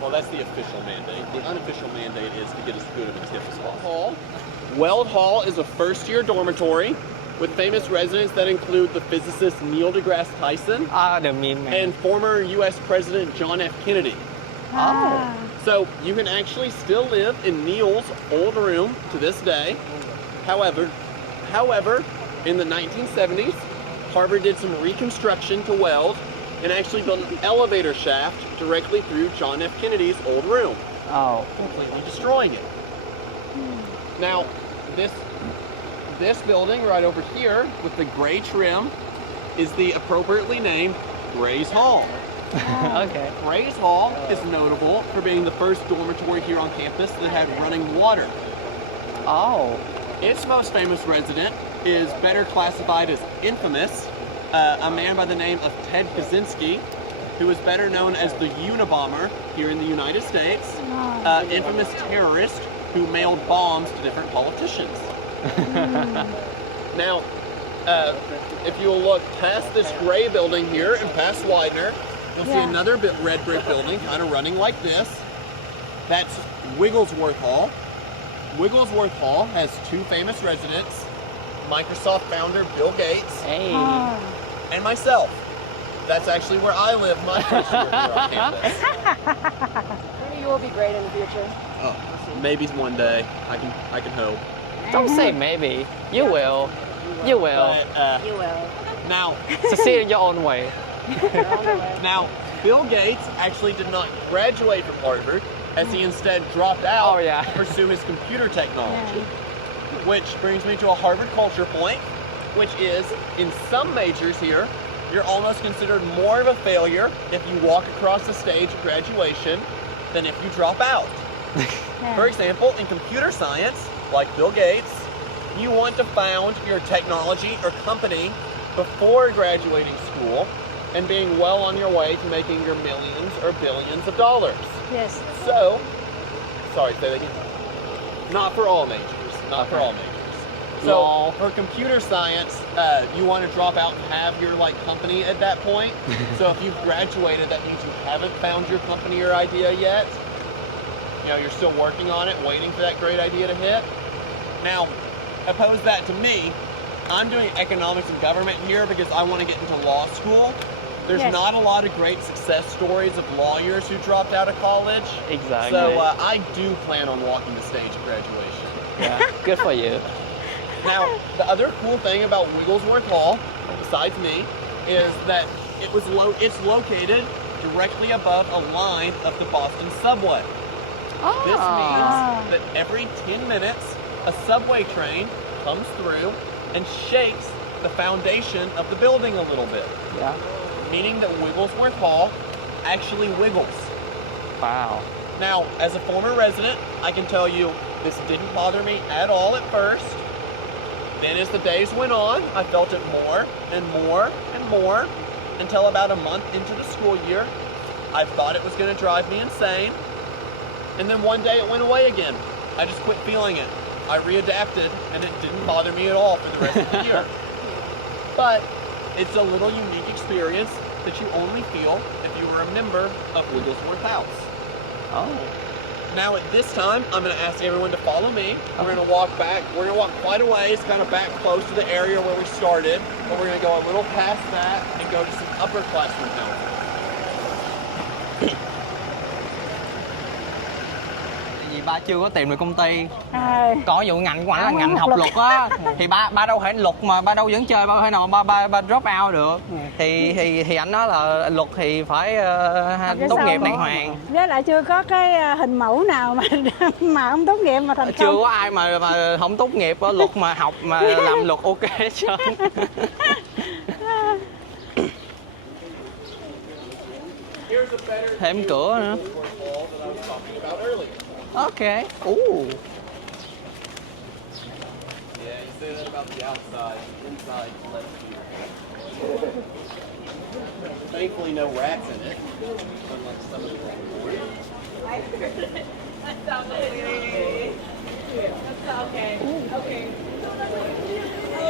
Well, that's the official mandate. The unofficial mandate is to get as good of a tip as possible. Weld Hall is a first-year dormitory with famous residents that include the physicist Neil deGrasse Tyson The meme man. and former U.S. President John F. Kennedy. So you can actually still live in Neil's old room to this day. However, in the 1970s, Harvard did some reconstruction to Weld and actually built an elevator shaft directly through John F. Kennedy's old room, completely destroying it. Now, this building right over here with the gray trim is the appropriately named Gray's Hall. Okay. Gray's Hall is notable for being the first dormitory here on campus that had running water. Its most famous resident is better classified as infamous, a man by the name of Ted Kaczynski, who is better known as the Unabomber here in the United States, infamous terrorist who mailed bombs to different politicians. Now, if you will look past this gray building here and past Widener, you'll see another red brick building kind of running like this. That's Wigglesworth Hall. Wigglesworth Hall has 2 famous residents, Microsoft founder Bill Gates and myself. That's actually where I live my first year here on campus. Maybe you will be great in the future. Oh, maybe one day. I can hope. Don't say maybe. You will. You will. But, You will. now, Succeed in your own way. Now, Bill Gates actually did not graduate from Harvard, as he instead dropped out to pursue his computer technology. Which brings me to a Harvard culture point, which is, in some majors here, you're almost considered more of a failure if you walk across the stage at graduation than if you drop out. For example, in computer science, like Bill Gates, you want to found your technology or company before graduating school and being well on your way to making your millions or billions of dollars. Yes. So, sorry, say that again. Not for all majors. Not for all majors. So for computer science, you want to drop out and have your company at that point. So if you've graduated, that means you haven't found your company or idea yet. You know, you're still working on it, waiting for that great idea to hit. Now, oppose that to me. I'm doing economics and government here because I want to get into law school. There's not a lot of great success stories of lawyers who dropped out of college. Exactly. So I do plan on walking the stage at graduation. Yeah, good for you. Now, the other cool thing about Wigglesworth Hall, besides me, is that it's located directly above a line of the Boston subway. This means that every 10 minutes, a subway train comes through and shakes the foundation of the building a little bit. Yeah. Meaning that Wigglesworth Hall actually wiggles. Wow. Now, as a former resident, I can tell you this didn't bother me at all at first. Then as the days went on, I felt it more and more and more until about a month into the school year, I thought it was going to drive me insane. And then one day it went away again. I just quit feeling it. I readapted and it didn't bother me at all for the rest of the year. But it's a little unique experience that you only feel if you were a member of Wigglesworth House. Oh. Now at this time, I'm going to ask everyone to follow me. We're going to walk back. We're going to walk quite a ways, kind of back close to the area where we started. But we're going to go a little past that and go to some upperclassmen houses. Vì ba chưa có tìm được công ty. Có vụ ngành của anh là ngành học luật á, thì ba đâu thể luật mà ba đâu vẫn chơi, ba thể nào ba drop out được. Thì anh nói là luật thì phải tốt nghiệp đàng hoàng. Với lại chưa có cái hình mẫu nào mà không tốt nghiệp mà thành công. Chưa có ai mà không tốt nghiệp ở luật mà học mà làm luật ok hết trơn. Thêm cửa nữa. Okay. Ooh. Yeah, you say that about the outside. Inside, less here. Thankfully, no rats in it, unlike some of the That's okay. That's okay. Okay.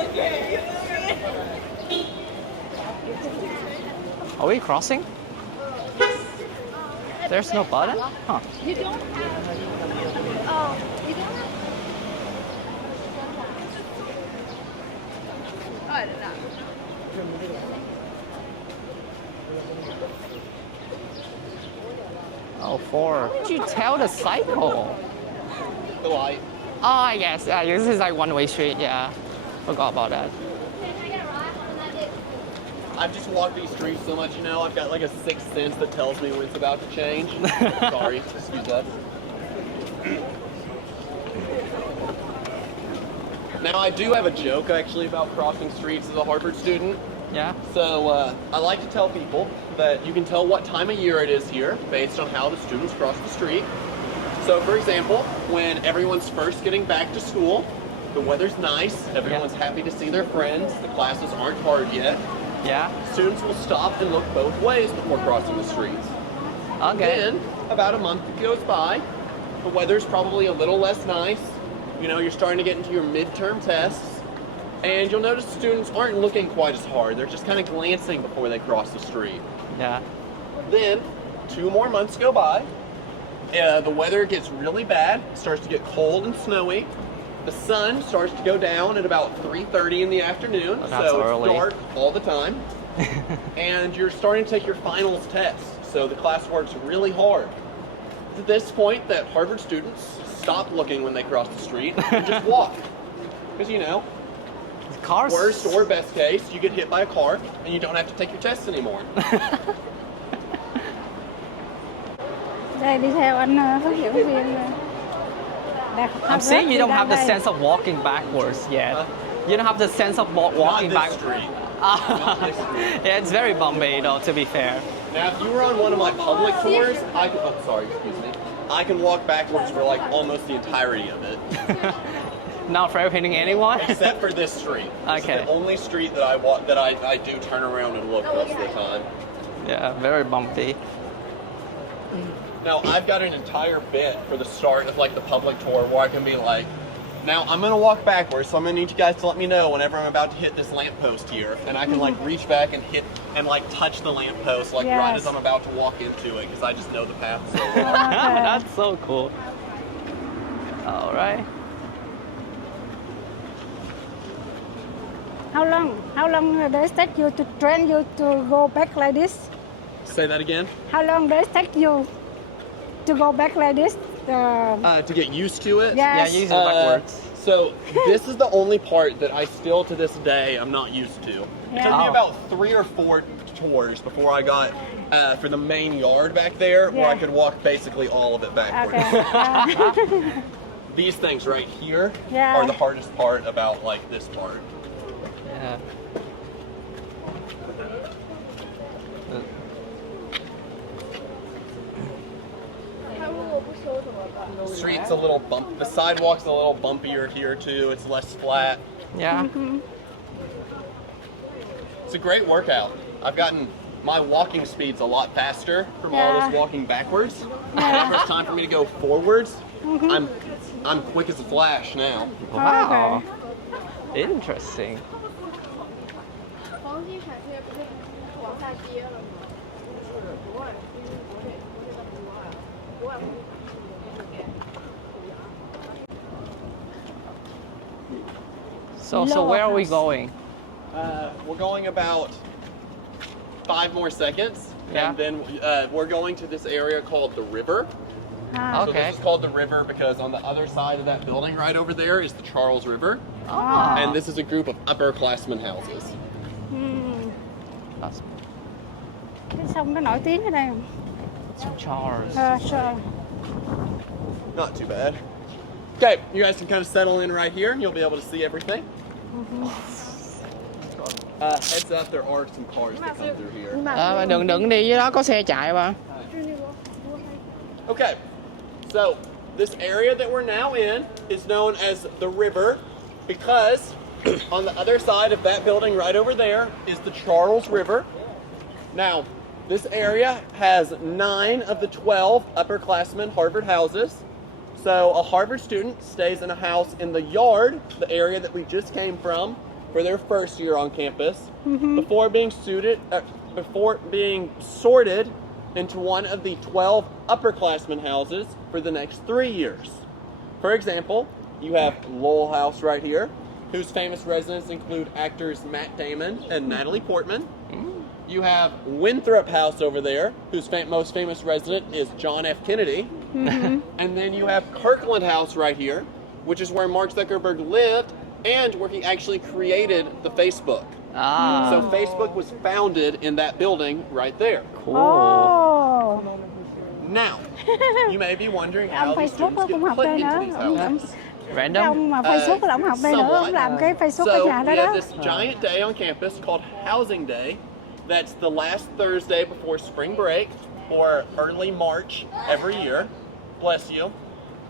Okay. Are we crossing? There's no button? Huh. You don't have. Oh, you don't have. Oh, I don't know. Oh, 4. Did you tell the cycle? The light. Oh, yes. This is like one-way street. Yeah. Forgot about that. I've just walked these streets so much, you know, I've got like a sixth sense that tells me when it's about to change. Sorry, excuse us. Now, I do have a joke actually about crossing streets as a Harvard student. Yeah. So I like to tell people that you can tell what time of year it is here based on how the students cross the street. So for example, when everyone's first getting back to school, the weather's nice, everyone's happy to see their friends, the classes aren't hard yet. Yeah. Students will stop and look both ways before crossing the streets. Okay. Then, about a month goes by, the weather's probably a little less nice. You know, you're starting to get into your midterm tests, and you'll notice students aren't looking quite as hard. They're just kind of glancing before they cross the street. Yeah. Then, 2 more months go by. The weather gets really bad, starts to get cold and snowy. The sun starts to go down at about 3:30 in the afternoon, so early. It's dark all the time. And you're starting to take your finals tests, so the class works really hard. It's at this point that Harvard students stop looking when they cross the street and just walk. Because, you know, Cars. worst or best case, you get hit by a car and you don't have to take your tests anymore. Đây đi theo anh hướng dẫn viên. I'm seeing you don't have the sense of walking backwards yet. You don't have the sense of walking Not back. this street. Ah. Not this street. Yeah, it's very bumpy though, to be fair. Now, if you were on one of my public tours, I can walk backwards for like almost the entirety of it. Not for hitting anyone? Except for this street. This Okay. is the only street that I walk that I do turn around and look most of the time. Yeah, very bumpy. Now, I've got an entire bit for the start of like the public tour where I can be like, now I'm gonna walk backwards, so I'm gonna need you guys to let me know whenever I'm about to hit this lamppost here, and I can like reach back and hit and like touch the lamppost like right as I'm about to walk into it, because I just know the path so well. That's so cool. All right. How long does it take you to train you to go back like this? Say that again? How long does it take you to go back like this? To get used to it? Yeah, Yes. use it backwards. So this is the only part that I still to this day I'm not used to. It took me about 3 or 4 tours before I got for the main yard back there where I could walk basically all of it backwards. Okay. These things right here Yeah. are the hardest part about like this part. Yeah. Street's a little bump. The sidewalk's a little bumpier here too. It's less flat. Yeah. It's a great workout. I've gotten my walking speed's a lot faster from all this walking backwards. Whenever it's time for me to go forwards, I'm quick as a flash now. Wow. Interesting. 黄金闪现不是往下跌了吗？不会，不会。 So where are we going? We're going about 5 more seconds, Yeah. and then we're going to this area called the river. So Okay. this is called the river because on the other side of that building right over there is the Charles River. Oh. And this is a group of upperclassmen houses. That's Cái sông nó nổi tiếng ở đây không? Charles. Not too bad. Okay, you guys can kind of settle in right here and you'll be able to see everything. Heads up, there are some cars that come through here. Đừng đi dưới đó, có xe chạy mà. Okay, so this area that we're now in is known as the river because on the other side of that building right over there is the Charles River. Now, this area has 9 of the 12 upperclassmen Harvard houses. So a Harvard student stays in a house in the yard, the area that we just came from, for their first year on campus, before being sorted into one of the 12 upperclassmen houses for the next 3 years. For example, you have Lowell House right here, whose famous residents include actors Matt Damon and Natalie Portman. You have Winthrop House over there, whose most famous resident is John F. Kennedy. And then you have Kirkland House right here, which is where Mark Zuckerberg lived and where he actually created the Facebook. So Facebook was founded in that building right there. Cool. Oh. Now, you may be wondering Cái how ông these Facebook students cũng get học put đây into nữa. these Ông, houses. cái Random. ông mà Facebook là ông học đây nữa, ông làm cái Facebook ở So nhà we đó have đó. this giant day on campus called Housing Day. That's the last Thursday before spring break or early March every year. Bless you.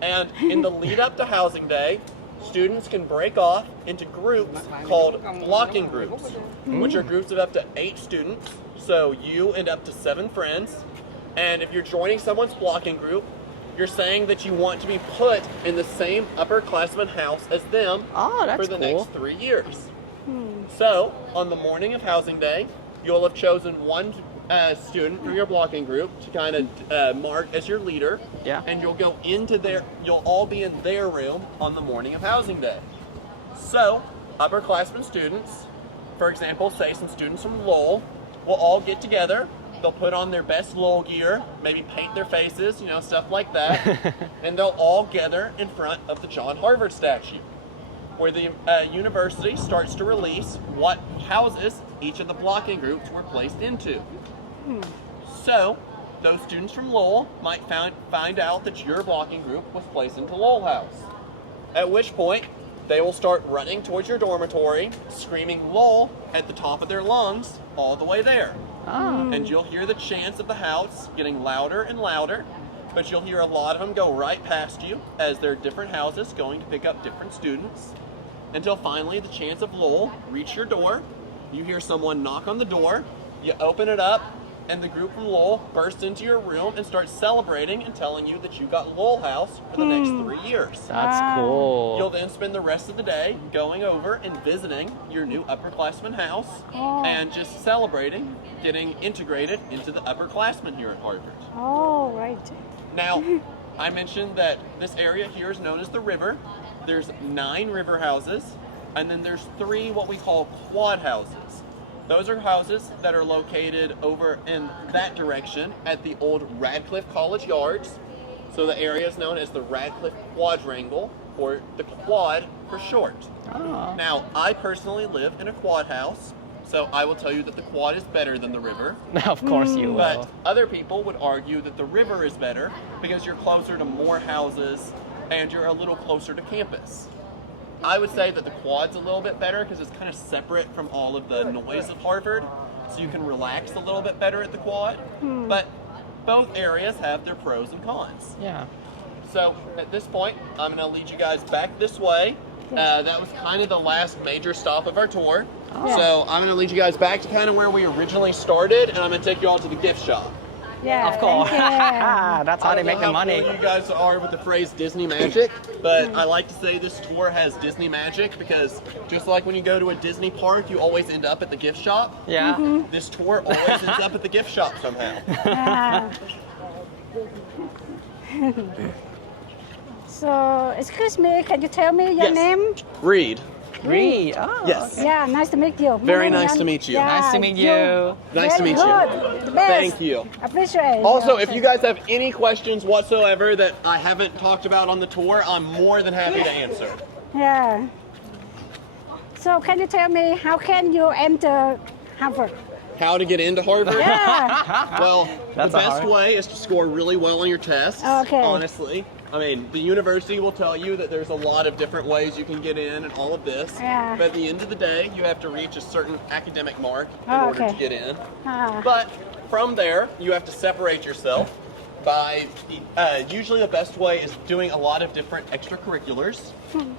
And in the lead up to Housing Day, students can break off into groups called blocking groups, which are groups of up to 8 students. So you and up to 7 friends. And if you're joining someone's blocking group, you're saying that you want to be put in the same upperclassman house as them for the next 3 years. So, on the morning of Housing Day, you'll have chosen one student from your blocking group to kind of mark as your leader. Yeah. And you'll all be in their room on the morning of Housing Day. So, upperclassmen students, for example, say some students from Lowell, will all get together. They'll put on their best Lowell gear, maybe paint their faces, stuff like that. And they'll all gather in front of the John Harvard statue, where the university starts to release what houses each of the blocking groups were placed into. So, those students from Lowell might find out that your blocking group was placed into Lowell House. At which point, they will start running towards your dormitory, screaming Lowell at the top of their lungs all the way there. And you'll hear the chants of the house getting louder and louder, but you'll hear a lot of them go right past you as they're different houses going to pick up different students, until finally the chants of Lowell reach your door. You hear someone knock on the door, you open it up, and the group from Lowell bursts into your room and starts celebrating and telling you that you got Lowell House for the next 3 years. That's cool. You'll then spend the rest of the day going over and visiting your new upperclassman house and just celebrating getting integrated into the upperclassmen here at Harvard. Oh, right. Now, I mentioned that this area here is known as the river. There's 9 river houses, and then there's 3 what we call quad houses. Those are houses that are located over in that direction at the old Radcliffe College yards. So the area is known as the Radcliffe Quadrangle, or the quad for short. Now, I personally live in a quad house, so I will tell you that the quad is better than the river. Of course you will. But other people would argue that the river is better because you're closer to more houses and you're a little closer to campus. I would say that the quad's a little bit better because it's kind of separate from all of the noise of Harvard, so you can relax a little bit better at the quad. But both areas have their pros and cons. Yeah. So at this point, I'm going to lead you guys back this way. That was kind of the last major stop of our tour. So I'm going to lead you guys back to kind of where we originally started, and I'm going to take you all to the gift shop. Yeah, Of course. thank you. That's how they make the How money. familiar you guys are with the phrase Disney magic, but I like to say this tour has Disney magic because just like when you go to a Disney park, you always end up at the gift shop. Yeah. This tour always ends up at the gift shop somehow. Yeah. So, excuse me, can you tell me your Yes. name? Reed. Reed. Oh, Yes. okay. Yeah, nice to meet you. Very nice to meet you. Nice to meet you. Nice to very meet you. good. The best. Thank you. Appreciate. Also, if you guys have any questions whatsoever that I haven't talked about on the tour, I'm more than happy to answer. Yeah. So, can you tell me how can you enter Harvard? How to get into Harvard? Yeah. Well, That's the a best hard- way is to score really well on your tests. Okay. Honestly. I mean, the university will tell you that there's a lot of different ways you can get in and all of this. Yeah. But at the end of the day, you have to reach a certain academic mark in Oh, order okay. to get in. Ah. But from there, you have to separate yourself by, usually the best way is doing a lot of different extracurriculars.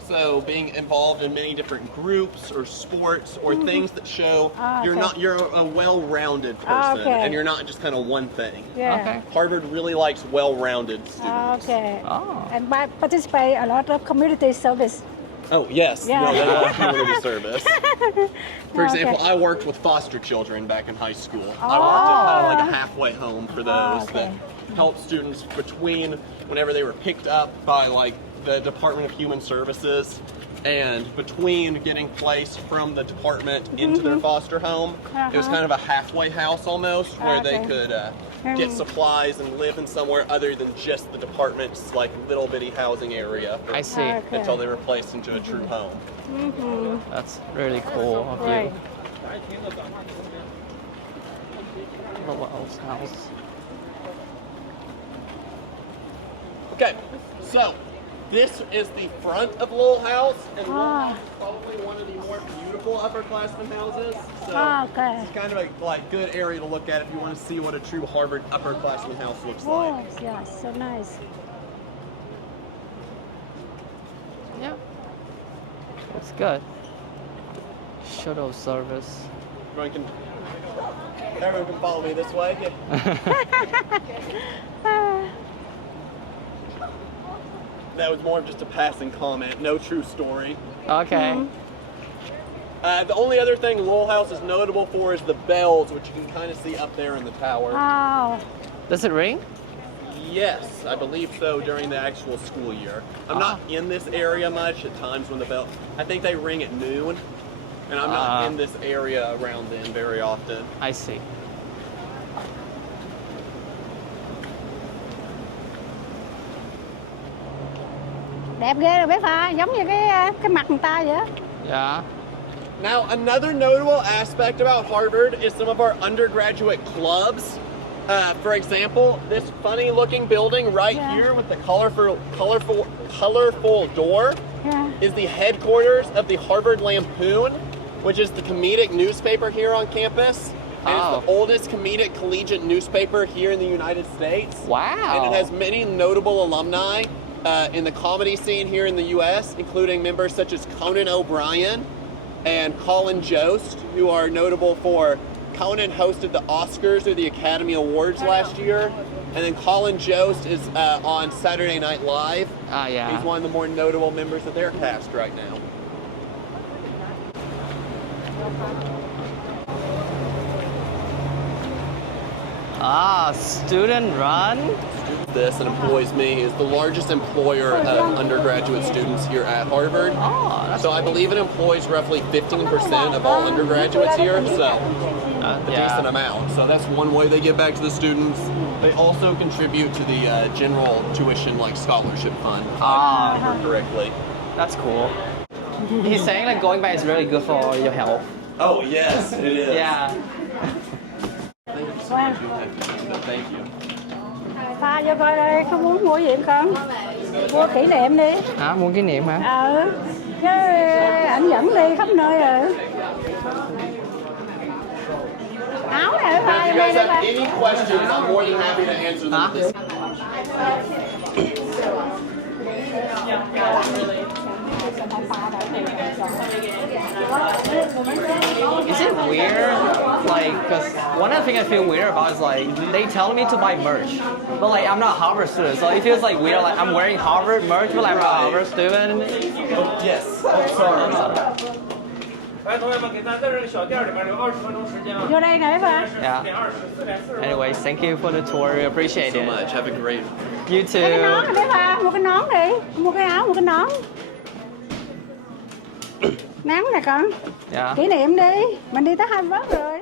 So being involved in many different groups or sports or things that show you're a well-rounded person Okay. and you're not just kind of one thing. Yeah. Okay. Harvard really likes well-rounded students. Okay. Oh. And by participate a lot of community service. Oh, yes. Yeah. No, they love community service. For Okay. example, I worked with foster children back in high school. I worked at kind of like a halfway home for those okay. that helped students between whenever they were picked up by like the Department of Human Services and between getting placed from the department into their foster home. It was kind of a halfway house almost where they Okay. could get supplies and live in somewhere other than just the department's like little bitty housing area I see. Okay. until they were placed into a true home. That's really cool of Right. you. Lowell's house. Okay, so this is the front of Lowell House, and Lowell Ah. House is probably one of the more beautiful upperclassmen houses. So Okay. it's kind of a like good area to look at if you want to see what a true Harvard upperclassman house looks Oh, like. yeah, so nice. Yeah. That's good. Shuttle service. Everyone can follow me this way. That was more of just a passing comment, no true story. Okay. The only other thing Lowell House is notable for is the bells, which you can kind of see up there in the tower. Oh, Does it ring? Yes, I believe so during the actual school year. I'm not in this area much at times when the bell. I think they ring at noon, and I'm not in this area around then very often. I see. đẹp ghê rồi bé Pha, giống như cái mặt người ta vậy á. Yeah. Now, another notable aspect about Harvard is some of our undergraduate clubs. For example, this funny-looking building right here with the colorful door Yeah. is the headquarters of the Harvard Lampoon, which is the comedic newspaper here on campus. And it's the oldest comedic collegiate newspaper here in the United States. Wow. And it has many notable alumni in the comedy scene here in the U.S., including members such as Conan O'Brien and Colin Jost, who are notable for Conan hosted the Oscars or the Academy Awards last year. And then Colin Jost is on Saturday Night Live. Yeah. He's one of the more notable members of their cast right now. Student run? This and employs me is the largest employer of undergraduate students here at Harvard. So I believe it employs roughly 15% of all undergraduates here, so a decent amount. So that's one way they give back to the students. They also contribute to the general tuition like scholarship fund, if I remember correctly. That's cool. He's saying like going back is really good for your health. Oh yes, it is. Yeah. Wow. Thank you. Pha cho coi đây, có muốn mua gì không? Mua kỷ niệm đi. Muốn kỷ niệm hả? Chứ ảnh dẫn đi khắp nơi rồi. Áo này If Pha you cho đây guys đi have Pha. any questions, I'm more than happy to answer them at this Is it weird? Like, because one of the things I feel weird about is like they tell me to buy merch, but like I'm not a Harvard student, so it feels like weird. Like I'm wearing Harvard merch, but I'm not a Harvard student. Yes. Oh, sorry. 来，同学们，给咱在这个小店里面留20分钟时间啊。 Vô đây nè bà. Yeah. 4:40. Anyways, thank you for the tour. We appreciate So it. much. Have a great. You Cái nón too. này đấy bà, mua cái nón đi, mua cái áo, mua cái nón. Nắng nè con, Yeah. kỷ niệm đi, mình đi tới Harvard rồi.